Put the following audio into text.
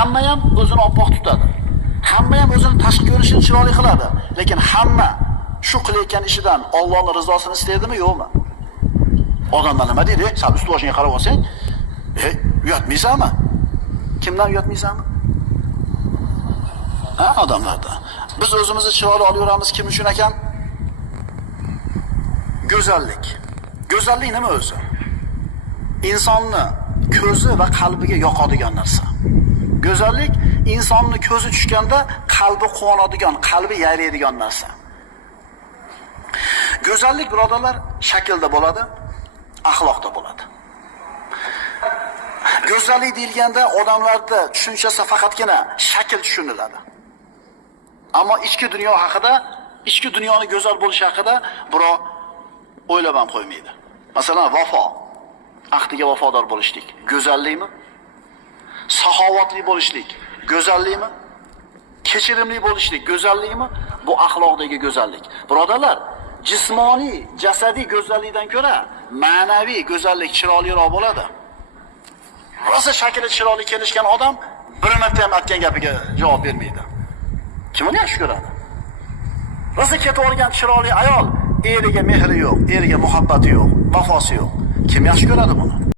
Hamma ham o'zini oppoq tutadi. Hamma ham o'zini tashqi ko'rinishini chiroyli qiladi, lekin hamma shu qilayotgan ishidan Allohning rizosini istaydimi, yo'qmi? Odamlar nima deydi? Sen ust boshingga qarab olsang, uyatmaysanmi? Kimdan uyatmaysanmi? Ha, odamlarda. Biz o'zimizni chiroyli olaveramiz kim uchun ekan? Go'zallik. Go'zallik nima o'zi? Insonni ko'zi va qalbiga yoqadigan narsa. Go'zallik insonni ko'zi tushganda qalbi quvonadigan, qalbi yayraydigan narsa. Go'zallik birodarlar shaklda bo'ladi, axloqda bo'ladi. Go'zallik deyilganda odamlarda tushunchasi faqatgina shakl tushuniladi. Ammo ichki dunyo haqida, ichki dunyoning go'zal bo'lishi haqida birov o'ylab ham qo'ymaydi. Masalan, vafo. Ahdiga vafodor bo'lishlik go'zallikmi? Saxovatli bo'lishlik go'zallikmi? Kechirimli bo'lishlik go'zallikmi? Bu axloqdagi go'zallik. Birodarlar, jismoniy, jasadiy go'zallikdan ko'ra ma'naviy go'zallik chiroyliroq bo'ladi. Rosa shakli chiroyli kelishgan odam bir marta ham aytgan gapiga javob bermaydi. Kim uni yaxshi ko'radi? Rosa ketib olgan chiroyli ayol eriga mehri yo'q, eriga muhabbati yo'q, vafosi yo'q. Kim yaxshi ko'radi buni?